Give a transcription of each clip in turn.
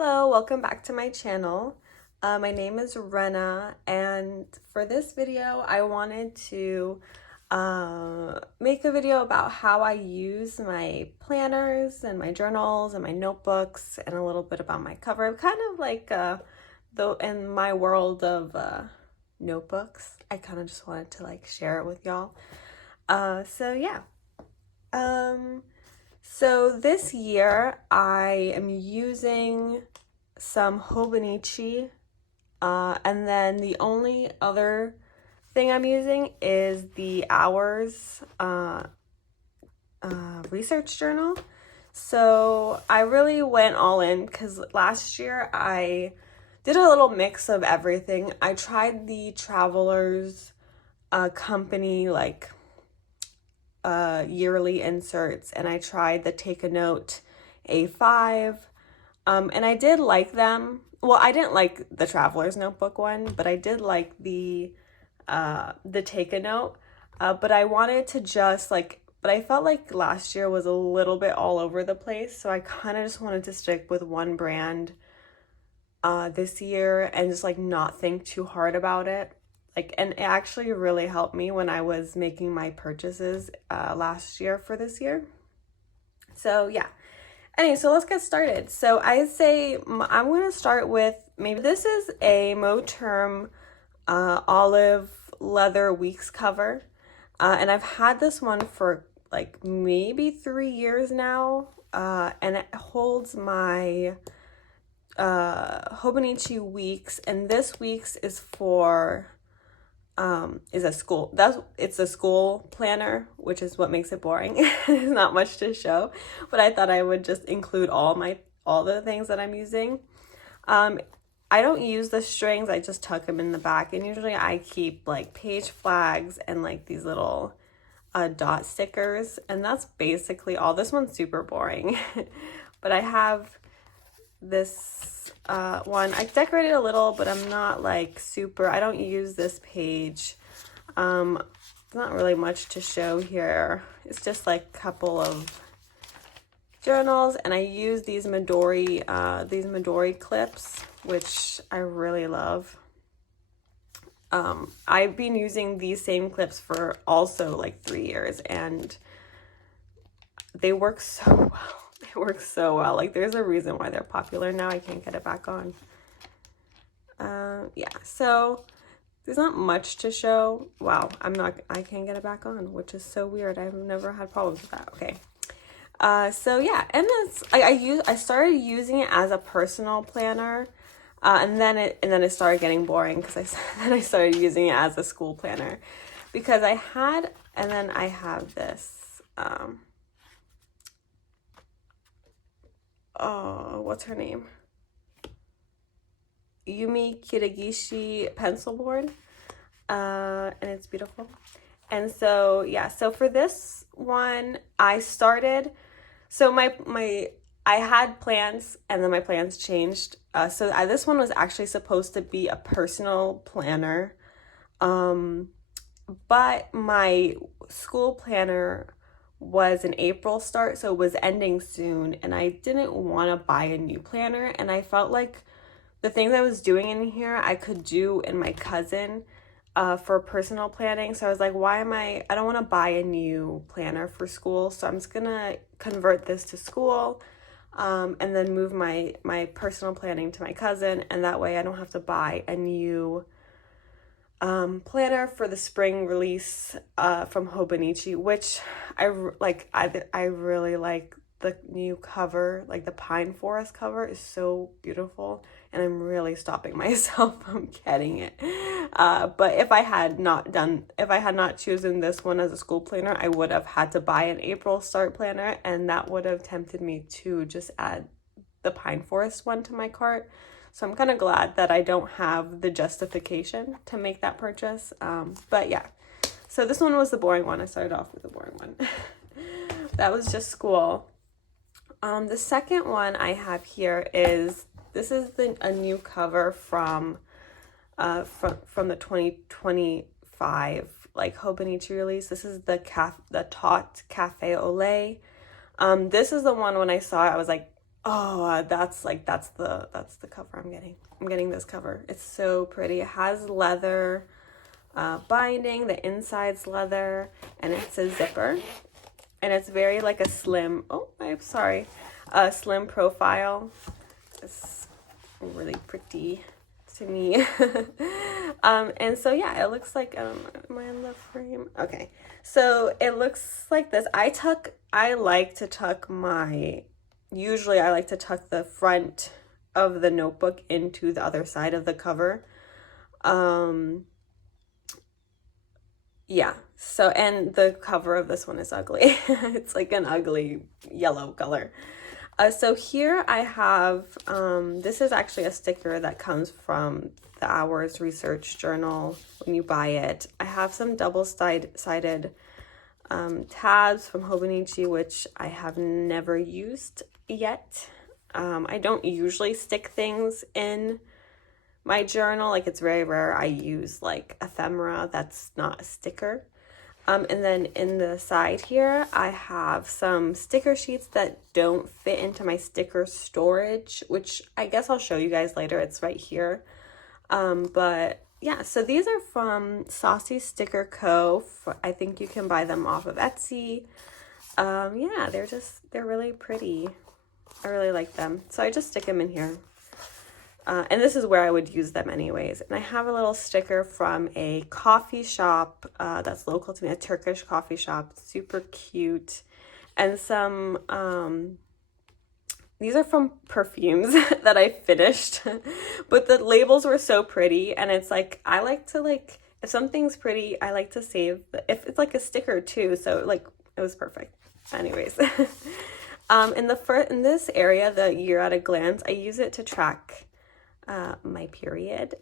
Hello, welcome back to my channel. My name is Rena, and for this video, I wanted to make a video about how I use my planners and my journals and my notebooks, and a little bit about my cover. Kind of like though in my world of notebooks, I kind of just wanted to like share it with y'all. So yeah. So this year I am using some Hobonichi, and then the only other thing I'm using is the Hours research journal. So I really went all in because last year I did a little mix of everything. I tried the Travelers company like yearly inserts, and I tried the Take a Note A5, and I did like them. Well, I didn't like the Traveler's Notebook one, but I did like the Take a Note. But I wanted to just like, but I felt like last year was a little bit all over the place, so I kind of just wanted to stick with one brand this year and just like not think too hard about it. Like, and it actually really helped me when I was making my purchases last year for this year. So yeah. Anyway, so let's get started. So I say I'm going to start with, maybe this is a Moterm olive leather weeks cover. And I've had this one for like maybe 3 years now. And it holds my Hobonichi weeks. And this week's is for is a school. It's a school planner, which is what makes it boring. There's not much to show, but I thought I would just include all the things that I'm using. I don't use the strings, I just tuck them in the back, and usually I keep like page flags and like these little dot stickers, and that's basically all. This one's super boring. But I have this one. I decorated a little, but I'm not like super, I don't use this page. Not really much to show here. It's just like a couple of journals, and I use these Midori clips, which I really love. I've been using these same clips for also like 3 years, and they work so well. They work so well. Like, there's a reason why they're popular now. I can't get it back on. Yeah, so there's not much to show. Wow, I can't get it back on, which is so weird. I've never had problems with that. Okay. So yeah, and that's I started using it as a personal planner, and then it started getting boring because then I started using it as a school planner, because I have this oh, what's her name? Yumi Kiragishi pencil board, and it's beautiful. And so yeah, so for this one I started, so I had plans, and then my plans changed. This one was actually supposed to be a personal planner, but my school planner was an April start, so it was ending soon, and I didn't want to buy a new planner, and I felt like the things I was doing in here I could do in my cousin for personal planning. So I was like, I don't want to buy a new planner for school, so I'm just gonna convert this to school, and then move my personal planning to my cousin, and that way I don't have to buy a new planner for the spring release from Hobonichi, which I really like. The new cover, like the pine forest cover, is so beautiful, and I'm really stopping myself from getting it. But if I had not chosen this one as a school planner, I would have had to buy an April start planner, and that would have tempted me to just add the pine forest one to my cart. So I'm kind of glad that I don't have the justification to make that purchase. But yeah, so this one was the boring one. I started off with the boring one. That was just school. The second one I have here is, this is a new cover from the 2025 like Hobonichi release. This is the Tot Cafe au Lait. This is the one, when I saw it, I was like, Oh, that's the cover I'm getting. I'm getting this cover. It's so pretty. It has leather binding, the inside's leather, and it's a zipper. And it's very like a slim, oh, I'm sorry, a slim profile. It's really pretty to me. And so yeah, it looks like, am I in the frame? Okay. So it looks like this. I like to tuck usually I like to tuck the front of the notebook into the other side of the cover. Yeah, so, and the cover of this one is ugly. It's like an ugly yellow color. So here I have, this is actually a sticker that comes from the Hours Research Journal when you buy it. I have some double-sided tabs from Hobonichi, which I have never used yet. I don't usually stick things in my journal, like it's very rare I use like ephemera that's not a sticker. And then in the side here, I have some sticker sheets that don't fit into my sticker storage, which I guess I'll show you guys later. It's right here. But yeah, so these are from Saucy Sticker Co. I think you can buy them off of Etsy. Yeah, they're really pretty. I really like them. So I just stick them in here. And this is where I would use them anyways. And I have a little sticker from a coffee shop that's local to me, a Turkish coffee shop, super cute. And some, these are from perfumes that I finished, but the labels were so pretty. And it's like, I like to like, if something's pretty, I like to save, if it's like a sticker too. So like, it was perfect. Anyways, in this area, the year at a glance, I use it to track my period.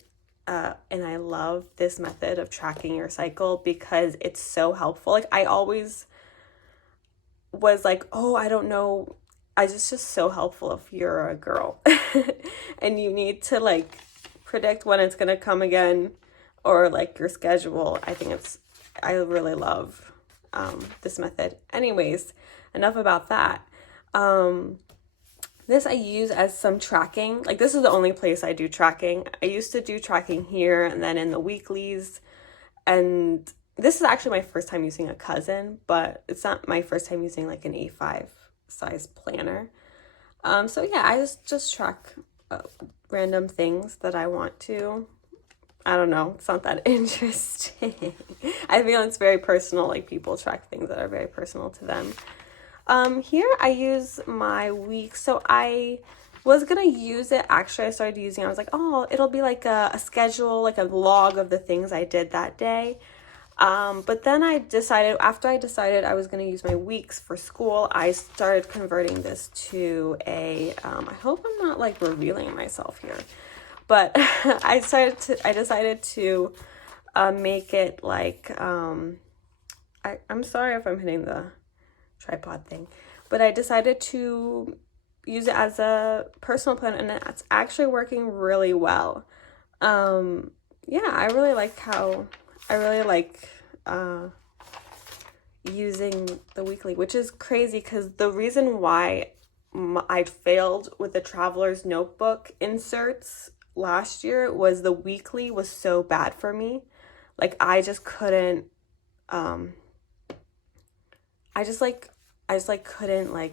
And I love this method of tracking your cycle because it's so helpful. Like I always was like, oh, I don't know. It's just so helpful if you're a girl and you need to like predict when it's gonna come again or like your schedule. I really love this method. Anyways, enough about that. This I use as some tracking. Like this is the only place I do tracking. I used to do tracking here and then in the weeklies. And this is actually my first time using a cousin, but it's not my first time using like an A5 size planner. So yeah, I just track random things that I want to. I don't know, it's not that interesting. I feel it's very personal, like people track things that are very personal to them. Here I use my week. So I was gonna use it. Actually, I started using it. I was like, oh, it'll be like a schedule, like a log of the things I did that day. But then after I decided I was gonna use my weeks for school, I started converting this to I hope I'm not like revealing myself here, but I decided to make it like, I'm sorry if I'm hitting the tripod thing, but I decided to use it as a personal planner and it's actually working really well. Yeah, I really like using the weekly, which is crazy because the reason why I failed with the Traveler's Notebook inserts last year was the weekly was so bad for me. Like I just couldn't I just couldn't I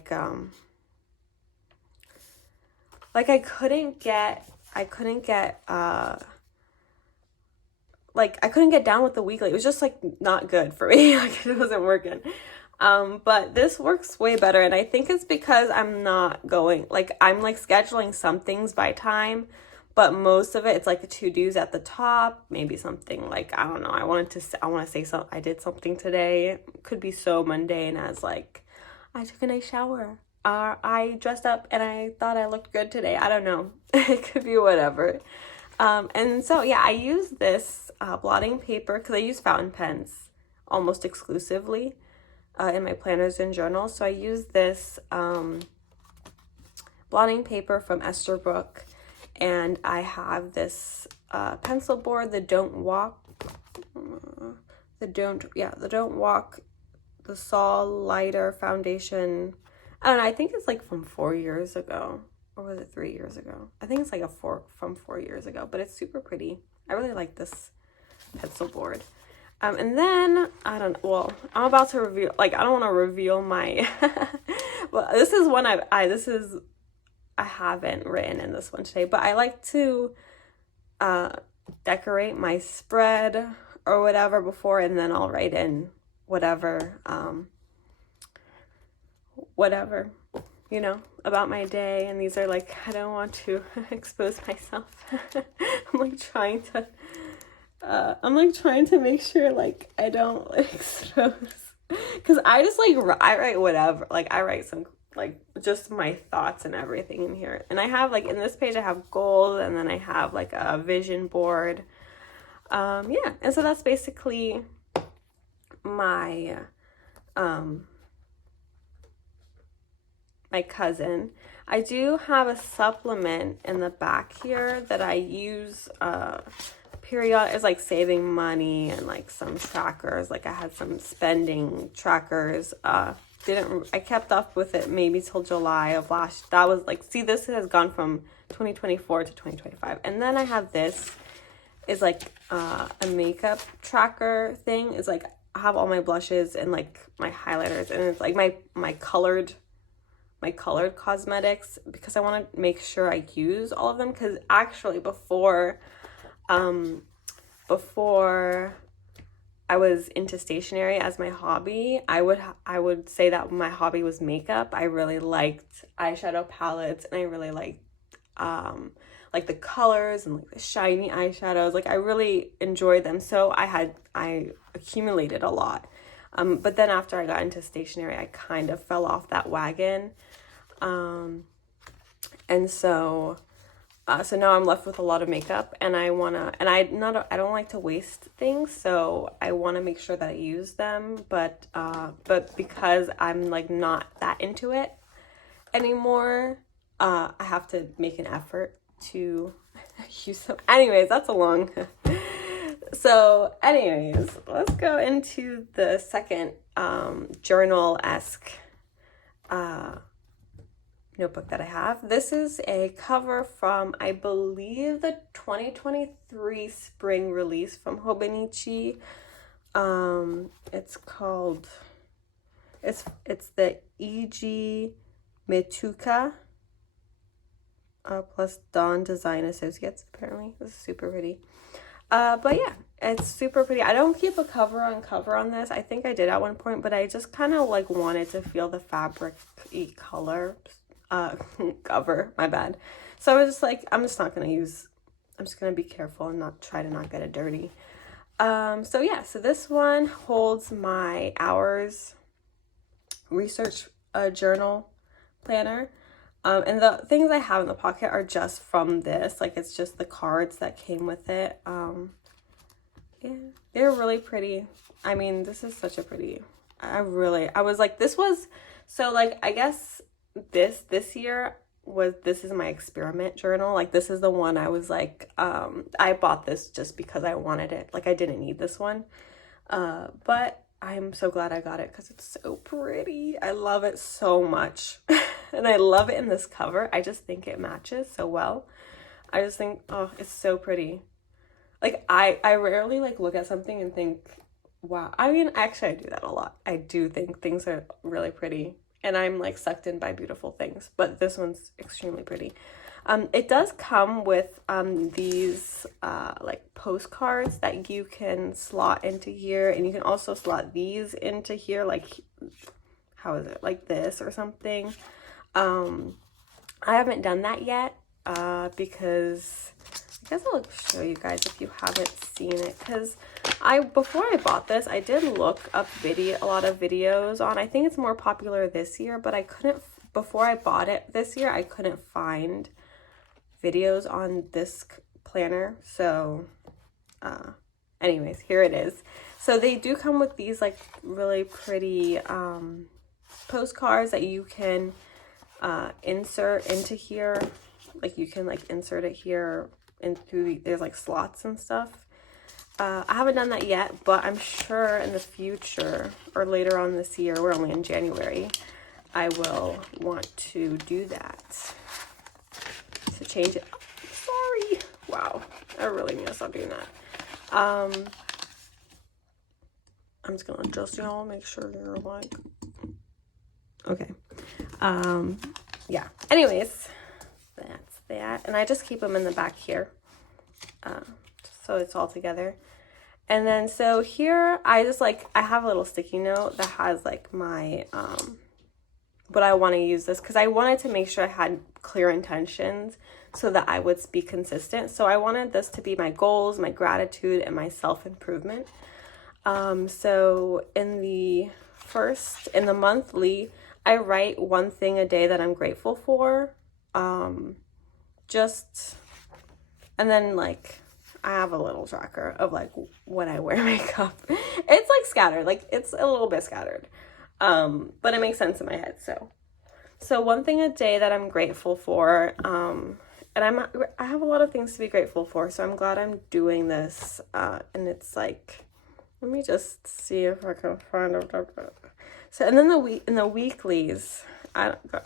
couldn't get I couldn't get down with the weekly. It was just like not good for me. Like it wasn't working. But this works way better and I think it's because I'm not going I'm like scheduling some things by time, but most of it's like the to-dos at the top, maybe something like, I don't know, I want to say something, I did something today. It could be so mundane as like, I took a nice shower. I dressed up and I thought I looked good today. I don't know. It could be whatever. And so, yeah, I use this blotting paper because I use fountain pens almost exclusively in my planners and journals. So I use this blotting paper from Esterbrook. And I have this pencil board, the Don't Walk, the Sol Lighter Foundation I don't know, I think it's like from 4 years ago. Or was it 3 years ago? I think it's like from 4 years ago, but it's super pretty. I really like this pencil board. And then, I don't know, well, I'm about to reveal, like, I don't want to reveal my, well, this is one I haven't written in this one today, but I like to decorate my spread or whatever before, and then I'll write in whatever, you know, about my day. And these are like, I don't want to expose myself. I'm like trying to make sure like I don't expose, because I just like I write whatever, like I write some like just my thoughts and everything in here. And I have like in this page I have goals, and then I have like a vision board. Yeah, and so that's basically my my cousin. I do have a supplement in the back here that I use period is like saving money, and like some trackers. Like I had some spending trackers. I kept up with it maybe till July of last. That was like, see, this has gone from 2024 to 2025. And then I have this is like a makeup tracker thing. It's like I have all my blushes and like my highlighters, and it's like my colored cosmetics, because I want to make sure I use all of them. Because actually before I was into stationery as my hobby, I would say that my hobby was makeup. I really liked eyeshadow palettes, and I really liked like the colors and like the shiny eyeshadows. Like I really enjoyed them, so I accumulated a lot. But then after I got into stationery, I kind of fell off that wagon. And so now I'm left with a lot of makeup, and I don't like to waste things, so I want to make sure that I use them, but because I'm like not that into it anymore, I have to make an effort to use them. Anyways, that's a long so anyways, let's go into the second journal-esque notebook that I have. This is a cover from, I believe, the 2023 spring release from Hobonichi. It's called, it's the E.G. Mituka plus Dawn Design Associates, apparently. This is super pretty. But yeah, it's super pretty. I don't keep a cover on this. I think I did at one point, but I just kind of like wanted to feel the fabric-y color cover, my bad. So I was just like, I'm just gonna be careful and try to not get it dirty. So yeah, so this one holds my hours research journal planner. And the things I have in the pocket are just from this. Like, it's just the cards that came with it. Yeah, they're really pretty. I mean, this is such a pretty, I was like, this was, so like, I guess this year this is my experiment journal. Like, this is the one I was like, I bought this just because I wanted it. Like, I didn't need this one. But I'm so glad I got it because it's so pretty. I love it so much. And I love it in this cover. I just think it matches so well. I just think, oh, it's so pretty. Like, I rarely like look at something and think, wow. I mean, actually I do that a lot. I do think things are really pretty, and I'm like sucked in by beautiful things, but this one's extremely pretty. It does come with these like postcards that you can slot into here, and you can also slot these into here, like, how is it, like this or something. I haven't done that yet because I guess I'll show you guys if you haven't seen it, because before I bought this, I did look up a lot of videos on, I think it's more popular this year, but I couldn't, before I bought it this year, I couldn't find videos on this planner. So anyways, here it is. So they do come with these like really pretty postcards that you can insert into here. Like, you can like insert it here into there's like slots and stuff. I haven't done that yet, but I'm sure in the future or later on this year, we're only in January, I will want to do that to change it. Sorry. Wow. I really need to stop doing that. I'm just gonna adjust y'all, make sure you're like, okay. Yeah. Anyways, that's that. And I just keep them in the back here. So it's all together. And then so here I just like, I have a little sticky note that has like my, what I want to use this, because I wanted to make sure I had clear intentions so that I would be consistent. So I wanted this to be my goals, my gratitude, and my self-improvement. So in the monthly, I write one thing a day that I'm grateful for. And then like, I have a little tracker of like when I wear makeup. It's like scattered, like it's a little bit scattered. But it makes sense in my head. So one thing a day that I'm grateful for, and I have a lot of things to be grateful for, so I'm glad I'm doing this. And it's like, let me just see if I can find it. So, and then in the weeklies,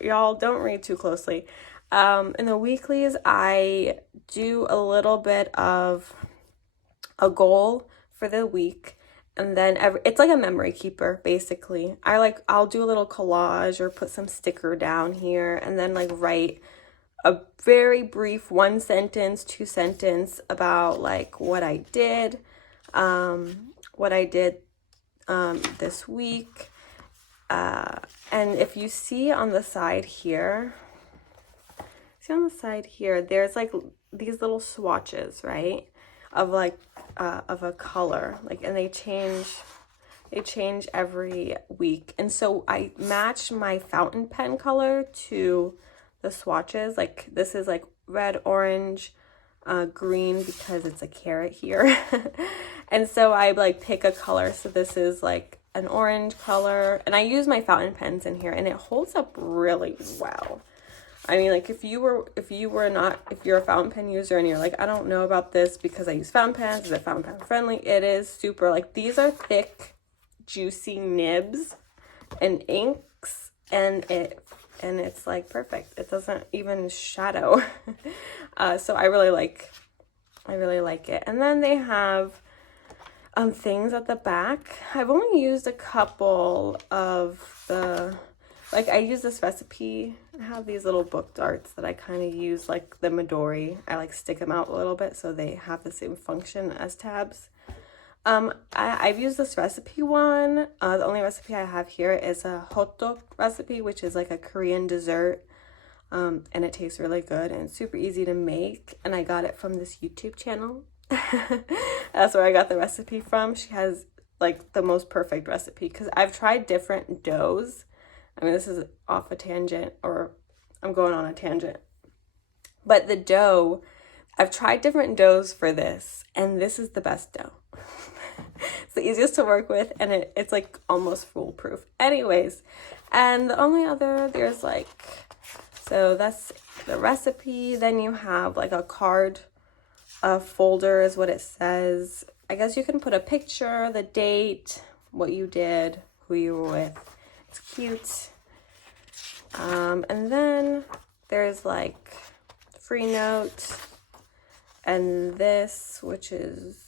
y'all don't read too closely. In the weeklies, I do a little bit of a goal for the week. And then it's like a memory keeper, basically. I'll do a little collage or put some sticker down here and then like write a very brief 1 sentence, 2 sentence about like what I did this week. And if you see on the side here, there's like these little swatches, right? Of like, of a color, like, and they change every week. And so I match my fountain pen color to the swatches. Like this is like red, orange, green, because it's a carrot here. And so I like pick a color. So this is like an orange color, and I use my fountain pens in here, and it holds up really well. I mean, like if you're a fountain pen user and you're like, I don't know about this because I use fountain pens, is it fountain pen friendly? It is super, like these are thick, juicy nibs and inks, and it's like perfect. It doesn't even shadow. So I really like it. And then they have things at the back. I've only used a couple of the, like I use this recipe. I have these little book darts that I kind of use like the Midori. I like stick them out a little bit so they have the same function as tabs. I've used this recipe one. The only recipe I have here is a hotteok recipe, which is like a Korean dessert. And it tastes really good and it's super easy to make. And I got it from this YouTube channel. That's where I got the recipe from. She has like the most perfect recipe, because I've tried different doughs. I mean, this is off a tangent, or I'm going on a tangent. But the dough, I've tried different doughs for this, and this is the best dough. It's the easiest to work with, and it's like almost foolproof. Anyways, and the only other, there's like, so that's the recipe. Then you have like a card, a folder is what it says. I guess you can put a picture, the date, what you did, who you were with. It's cute. And then there's like free note, and this, which is,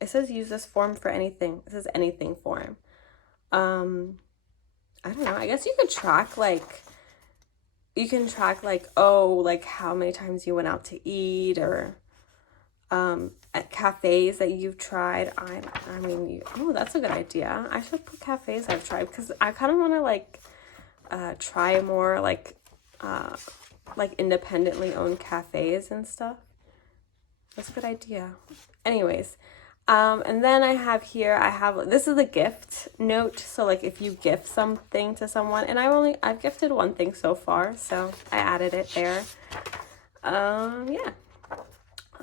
it says use this form for anything. This is anything form. I don't know. I guess you could track like, oh, like how many times you went out to eat, or at cafes that you've tried. I mean, oh, that's a good idea. I should put cafes I've tried, because I kind of want to like try more like independently owned cafes and stuff. That's a good idea. Anyways, and then I have here, this is a gift note. So like if you gift something to someone, and I've gifted one thing so far, so I added it there. Yeah.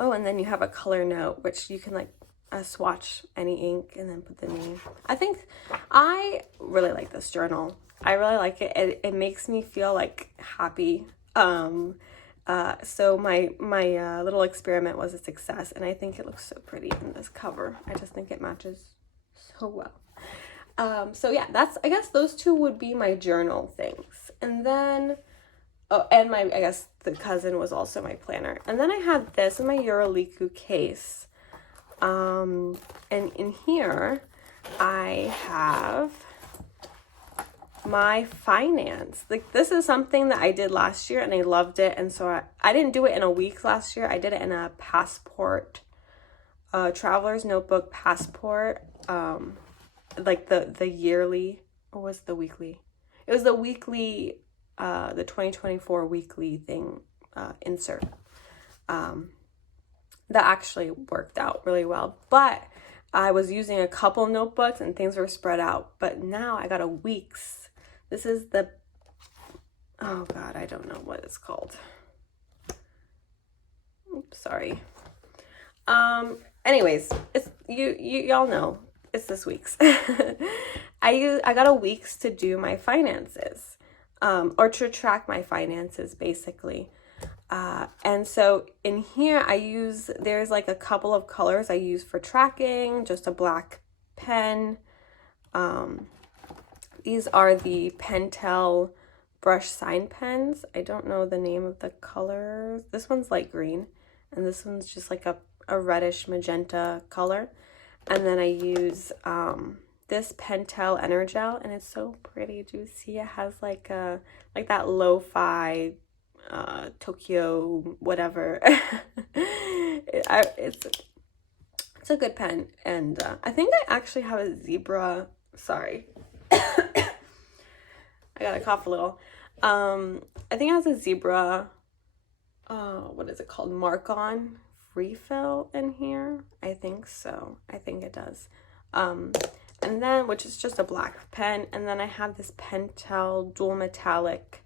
Oh, and then you have a color note, which you can like swatch any ink and then put the name. I really like this journal. I really like it. It makes me feel like happy. So my little experiment was a success, and I think it looks so pretty in this cover. I just think it matches so well. So yeah, I guess those two would be my journal things. And then, oh, and I guess the cousin was also my planner. And then I have this in my Euroliku case. And in here, I have my finance. Like, this is something that I did last year and I loved it. And so I didn't do it in a week last year. I did it in a passport, traveler's notebook passport, like the yearly, or was the weekly? It was the weekly, the 2024 weekly thing, insert. That actually worked out really well. But I was using a couple notebooks and things were spread out. But now I got a week's. This is the, oh God, I don't know what it's called. Oops, sorry. Anyways, it's y'all know it's this week's. I got a week's to do my finances, or to track my finances basically. And so in here there's like a couple of colors I use for tracking, just a black pen. These are the Pentel brush sign pens. I don't know the name of the colors. This one's light green and this one's just like a reddish magenta color. And then I use this Pentel Energel, and it's so pretty. Do you see it has like that lo-fi Tokyo whatever. It's a good pen, and I think I actually have a zebra. Sorry. I gotta cough a little. I think it has a zebra, what is it called? Mark-on refill in here. I think so. I think it does. And then, which is just a black pen, and then I have this Pentel dual metallic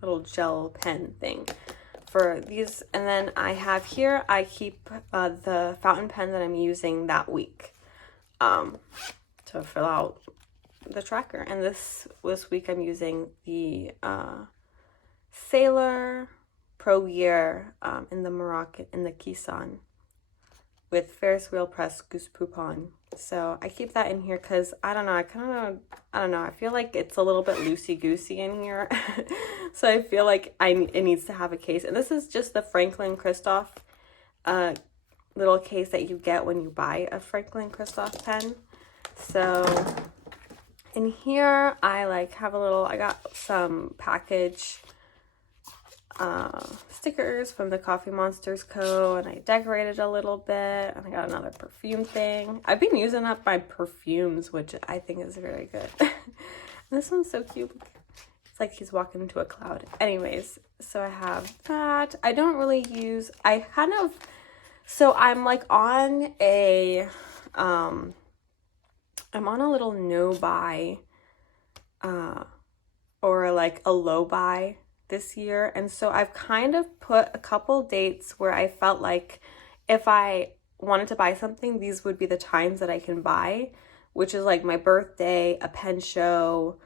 little gel pen thing for these. And then I have here, I keep the fountain pen that I'm using that week to fill out the tracker. And this week I'm using the Sailor Pro Gear in the Moroccan, in the Kisan, with Ferris wheel press Goose Poupon. So I keep that in here because I don't know, I feel like it's a little bit loosey-goosey in here. So I feel like it needs to have a case. And this is just the Franklin Christoph little case that you get when you buy a Franklin Christoph pen. So in here I got some package stickers from the Coffee Monsters Co. and I decorated a little bit, and I got another perfume thing. I've been using up my perfumes, which I think is very good. And this one's so cute. It's like he's walking into a cloud. Anyways, so I have that. I don't really use, so I'm like on a, I'm on a little no buy, or like a low buy this year. And so I've kind of put a couple dates where I felt like if I wanted to buy something, these would be the times that I can buy, which is like my birthday, a pen show,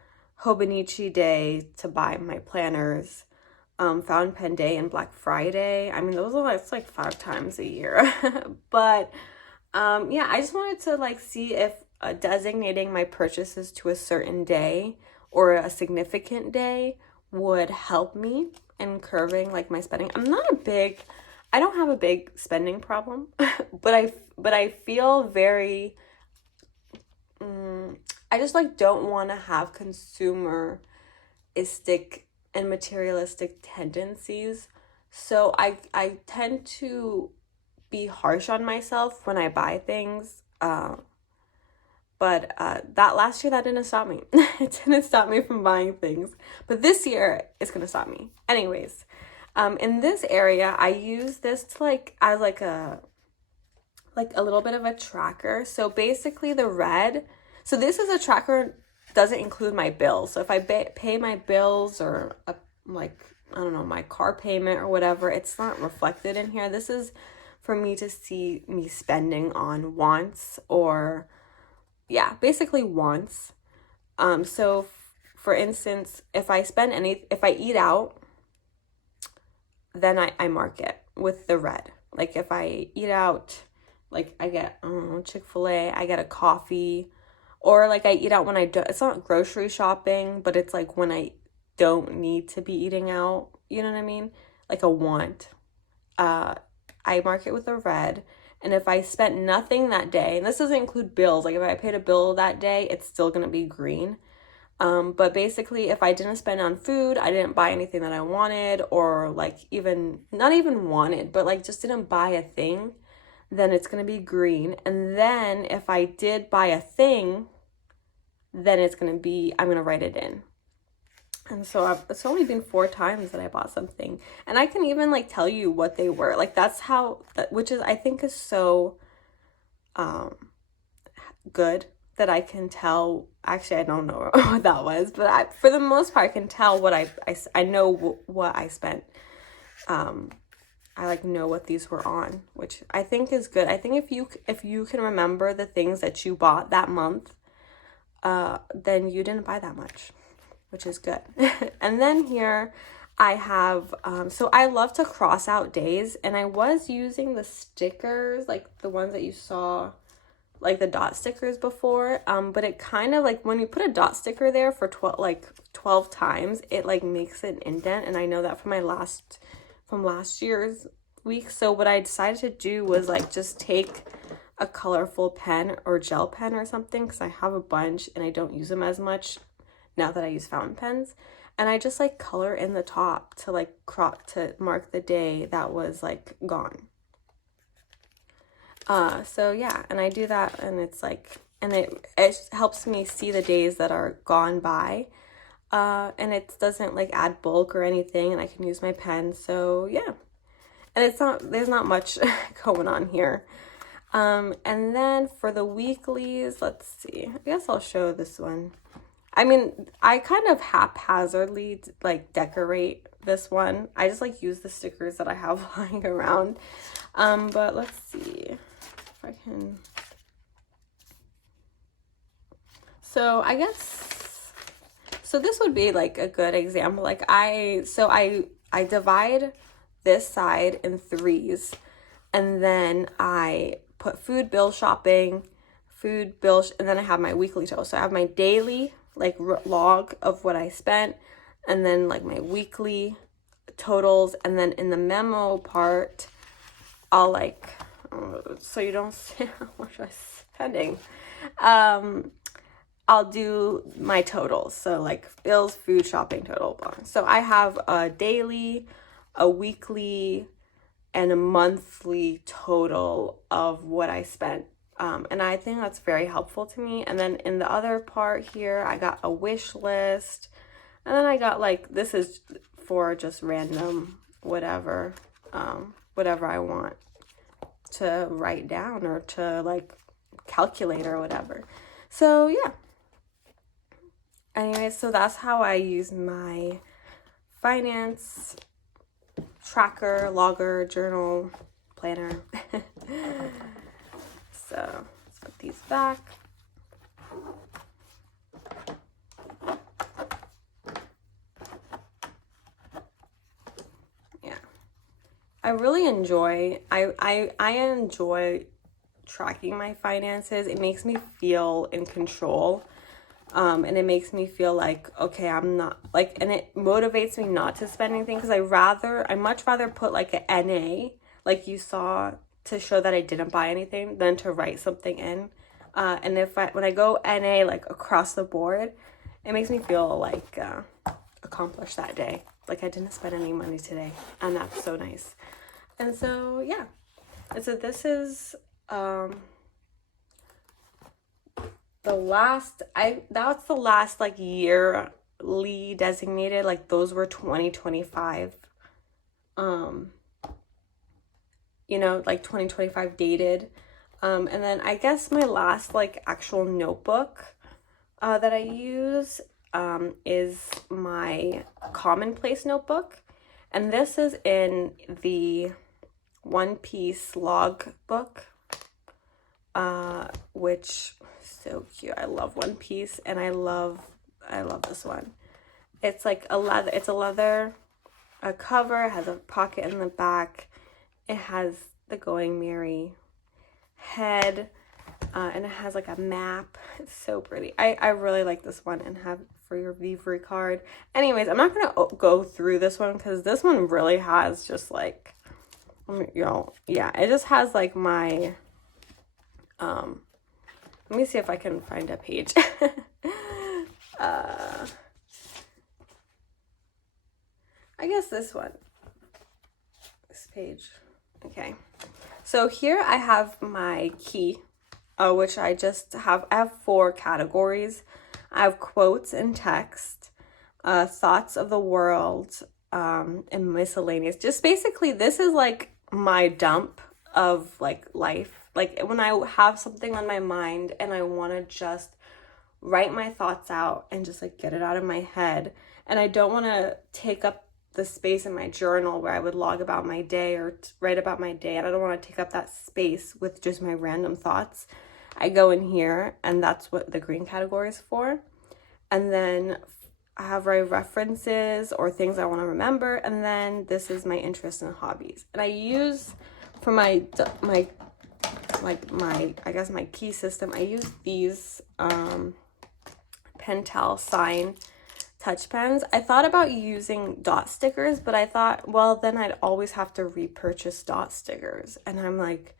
Hobonichi Day to buy my planners, Fountain Pen Day, and Black Friday. I mean, it's like 5 times a year. But yeah, I just wanted to like see if designating my purchases to a certain day or a significant day would help me in curbing like my spending. I don't have a big spending problem, but I feel very, I just like don't want to have consumeristic and materialistic tendencies. So I tend to be harsh on myself when I buy things. But that last year, that didn't stop me. It didn't stop me from buying things. But this year, it's going to stop me. Anyways, in this area, I use this to as a little bit of a tracker. So basically so this is a tracker, doesn't include my bills. So if I pay my bills or I don't know, my car payment or whatever, it's not reflected in here. This is for me to see me spending on wants or... yeah, basically wants. So for instance, if I eat out, then I mark it with the red. Like if I eat out, like I get, I don't know, Chick-fil-A, I get a coffee Or like I eat out when I do, it's not grocery shopping, but it's like when I don't need to be eating out, you know what I mean? Like a want. I mark it with a red. And if I spent nothing that day, and this doesn't include bills, like if I paid a bill that day, it's still gonna be green. But basically, if I didn't spend on food, I didn't buy anything that I wanted, or like even, not even wanted, but like just didn't buy a thing, then it's gonna be green. And then if I did buy a thing, then it's gonna be, I'm gonna write it in. And so it's only been 4 times that I bought something. And I can even like tell you what they were. Like that's how, which is, I think is so good that I can tell. Actually, I don't know what that was, but for the most part, I can tell what I know what I spent. I like know what these were on, which I think is good. I think if you can remember the things that you bought that month, then you didn't buy that much, which is good. And then here I have, so I love to cross out days, and I was using the stickers, like the ones that you saw, like the dot stickers before, but it kind of like when you put a dot sticker there for 12 times, it like makes an indent, and I know that from last year's week. So what I decided to do was like just take a colorful pen or gel pen or something, because I have a bunch and I don't use them as much now that I use fountain pens, and I just like color in the top to like crop to mark the day that was like gone. So yeah, and I do that, and it's like, and it helps me see the days that are gone by, and it doesn't like add bulk or anything, and I can use my pen. So yeah, and there's not much going on here. And then for the weeklies, let's see, I guess I'll show this one. I mean, I kind of haphazardly like decorate this one. I just like use the stickers that I have lying around. But let's see if I can. So I guess, so this would be like a good example. Like I divide this side in 3s, and then I put food, bill, shopping, food, bill, and then I have my weekly total. So I have my daily like log of what I spent, and then like my weekly totals, and then in the memo part, I'll like, so you don't see how much I'm spending, I'll do my totals. So like bills, food, shopping, total, blah. So I have a daily, a weekly, and a monthly total of what I spent. And I think that's very helpful to me. And then in the other part here, I got a wish list. And then I got like, this is for just random whatever, whatever I want to write down or to like calculate or whatever. So yeah. Anyway, so that's how I use my finance tracker, logger, journal, planner. So let's put these back. Yeah, I really enjoy. I enjoy tracking my finances. It makes me feel in control. And it makes me feel like, okay, I'm not like, and it motivates me not to spend anything, because I much rather put like an NA, like you saw, to show that I didn't buy anything, than to write something in. And when I go NA like across the board, it makes me feel like accomplished that day, like I didn't spend any money today, and that's so nice. And so yeah, and so this is that's the last like yearly designated, like those were 2025, you know, like 2025 dated. And then I guess my last like actual notebook that I use is my Commonplace notebook, and this is in the One Piece log book, which so cute. I love One Piece, and I love this one. It's like a leather cover. It has a pocket in the back. It has the Going Merry head. And it has like a map. It's so pretty. I really like this one, and have for your Vivre card. Anyways, I'm not gonna go through this one because this one really has just like, yeah, it just has like my, let me see if I can find a page. I guess this page. Okay. So here I have my key, which I have 4 categories. I have quotes and text, thoughts of the world, and miscellaneous. Just basically, this is like my dump of like life. Like when I have something on my mind and I want to just write my thoughts out and just like get it out of my head. And I don't want to take up the space in my journal where I would log about my day or write about my day. And I don't want to take up that space with just my random thoughts. I go in here, and that's what the green category is for. And then I have my references or things I want to remember. And then this is my interests and hobbies. And I use for my I guess my key system, I use these Pentel Sign touch pens. I thought about using dot stickers, but I thought, well, then I'd always have to repurchase dot stickers. And I'm like,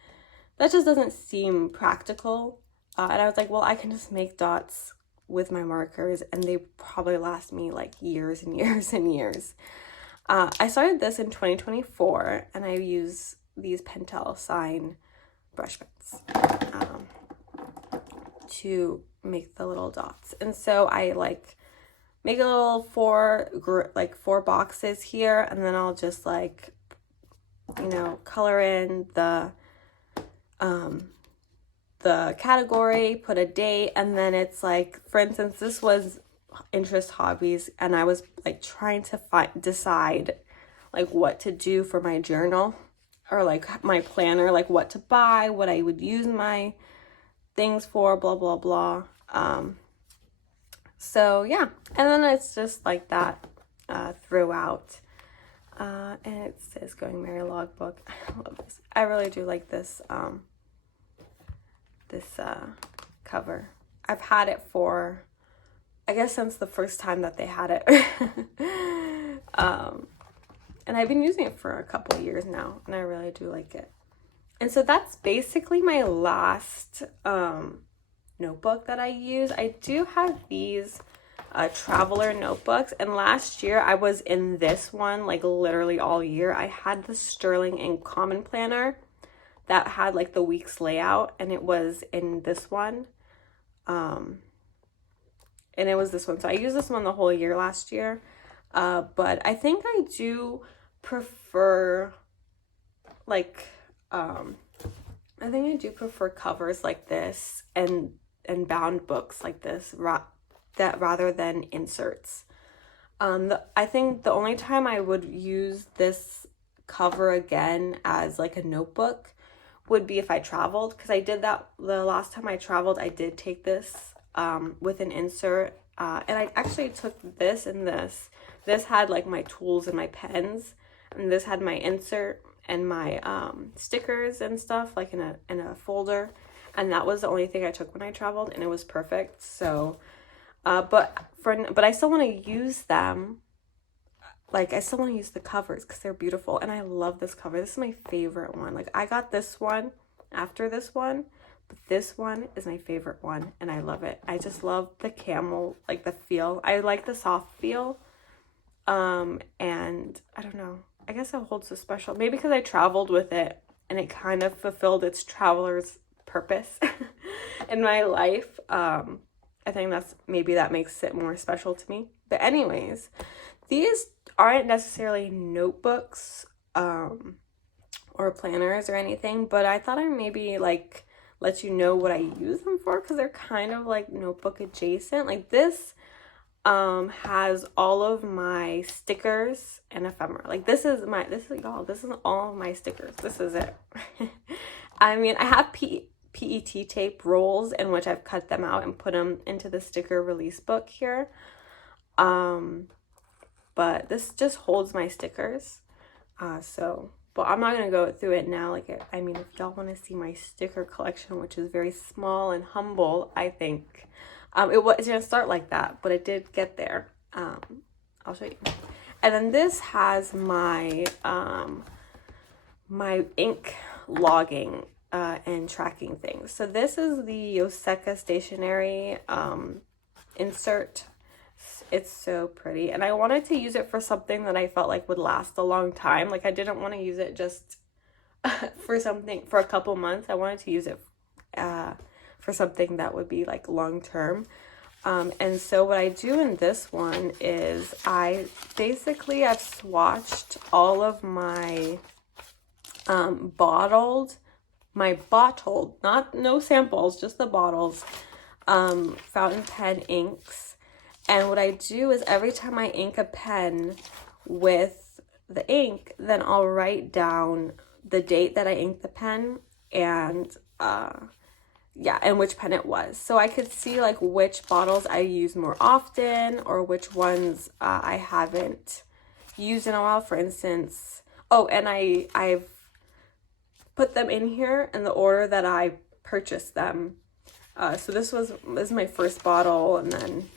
that just doesn't seem practical. And I was like, well, I can just make dots with my markers, and they probably last me like years and years and years. I started this in 2024, and I use these Pentel Sign brush pens to make the little dots. And so I like make a little 4 boxes here, and then I'll just like, color in the category, put a date, and then it's like, for instance, this was interest hobbies, and I was like trying to decide like what to do for my journal or like my planner, like what to buy, what I would use my things for, blah blah blah. So yeah, and then it's just like that throughout. And it says Going Merry Logbook. I love this. I really do like this cover. I've had it for, I guess, since the first time that they had it. And I've been using it for a couple of years now, and I really do like it. And so that's basically my last notebook that I use. I do have these traveler notebooks, and last year I was in this one like literally all year. I had the Sterling and Common Planner that had like the week's layout, and it was in this one. And it was this one. So I used this one the whole year last year. But I think I do prefer like covers like this and bound books like this rather than inserts. I think the only time I would use this cover again as like a notebook would be if I traveled, because I did that the last time I traveled. I did take this with an insert, and I actually took this and this. This had like my tools and my pens, and this had my insert and my stickers and stuff like in a folder, and that was the only thing I took when I traveled, and it was perfect. So but I still want to use them. Like, I still want to use the covers because they're beautiful, and I love this cover. This is my favorite one. Like, I got this one after this one, but this one is my favorite one, and I love it. I just love the camel, like the feel. I like the soft feel. And I don't know. I guess it holds a special, maybe because I traveled with it, and it kind of fulfilled its traveler's purpose in my life. I think that makes it more special to me. But anyways, these aren't necessarily notebooks or planners or anything, but I thought I'd maybe like let you know what I use them for, because they're kind of like notebook adjacent. Like this has all of my stickers and ephemera. Like this is all of my stickers. This is it. I mean, I have PET tape rolls in which I've cut them out and put them into the sticker release book here. But this just holds my stickers. So but I'm not gonna go through it now. Like, I mean, if y'all want to see my sticker collection, which is very small and humble, I think it was gonna start like that, but it did get there. I'll show you. And then this has my my ink logging and tracking things. So this is the Yoseka stationery insert. It's so pretty, and I wanted to use it for something that I felt like would last a long time. Like, I didn't want to use it just for something for a couple months. I wanted to use it for something that would be like long term. And so what I do in this one is I've swatched all of my bottled, no samples, just the bottles, fountain pen inks. And what I do is every time I ink a pen with the ink, then I'll write down the date that I inked the pen and and which pen it was. So I could see like which bottles I use more often or which ones I haven't used in a while. For instance, and I've put them in here in the order that I purchased them. So this is my first bottle, and then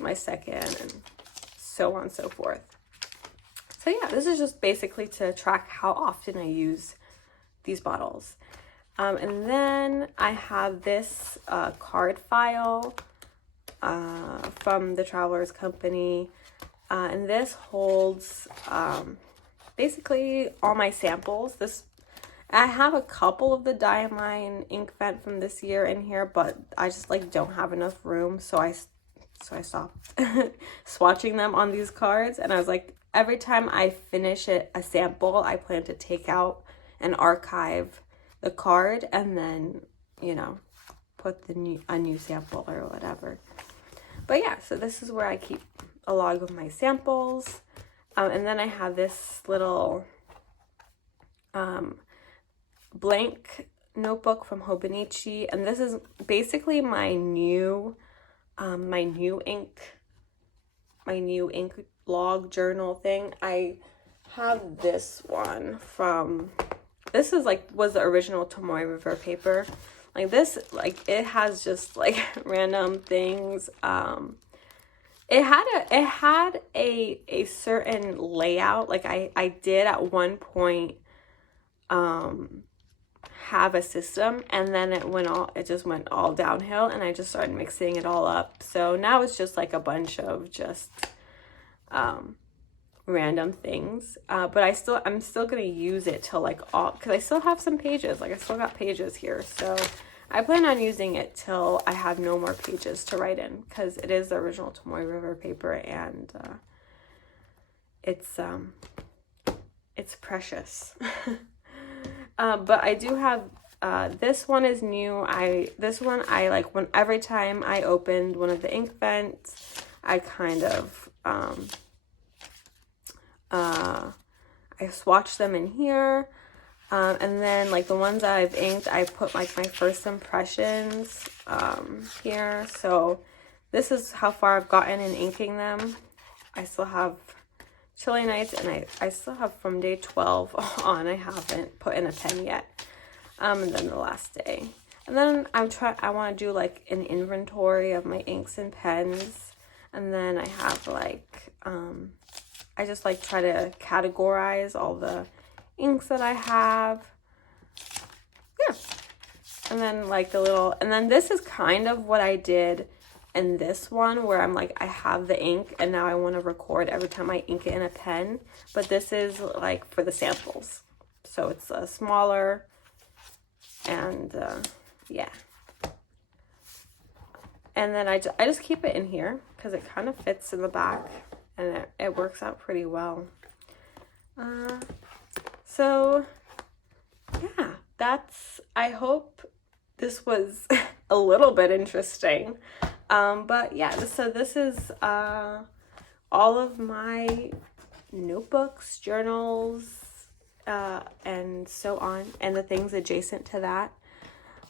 my second, and so on and so forth. So yeah, this is just basically to track how often I use these bottles. And then I have this card file from the Travelers Company, and this holds basically all my samples. I have a couple of the Diamine ink vent from this year in here, but I just like don't have enough room, so I stopped swatching them on these cards. And I was like, every time I finish a sample, I plan to take out and archive the card and then, you know, put a new sample or whatever. But yeah, so this is where I keep a log of my samples. And then I have this little blank notebook from Hobonichi, and this is basically my new ink log journal thing. I have this one from, this is like was the original Tomoe River paper. Like this, like it has just like random things. It had a certain layout. Like I did at one point have a system, and then it just went all downhill, and I just started mixing it all up. So now it's just like a bunch of just random things, but I'm still gonna use it till like all, because I still have some pages, like I still got pages here, so I plan on using it till I have no more pages to write in, because it is the original Tomoe River paper, and it's precious. But I do have this one is new. This one I like, when every time I opened one of the ink vents, I kind of I swatched them in here, and then like the ones that I've inked, I put like my first impressions here. So this is how far I've gotten in inking them. I still have Chilly Nights, and I still have from day 12 on. I haven't put in a pen yet. And then the last day. And then I want to do like an inventory of my inks and pens. And then I have like, I just like try to categorize all the inks that I have. Yeah. And then like and then this is kind of what I did in this one, where I'm like, I have the ink and now I want to record every time I ink it in a pen. But this is like for the samples. So it's smaller, and yeah. And then I just keep it in here because it kind of fits in the back, and it works out pretty well. So yeah, I hope this was a little bit interesting. But yeah, so this is all of my notebooks, journals, and so on, and the things adjacent to that.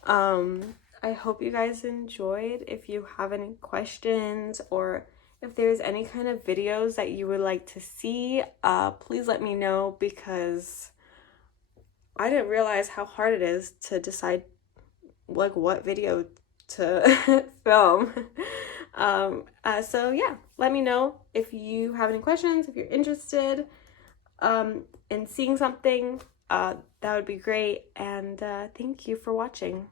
I hope you guys enjoyed. If you have any questions, or if there's any kind of videos that you would like to see, please let me know, because I didn't realize how hard it is to decide like what video to film. So yeah, let me know if you have any questions, if you're interested in seeing something. That would be great. And thank you for watching.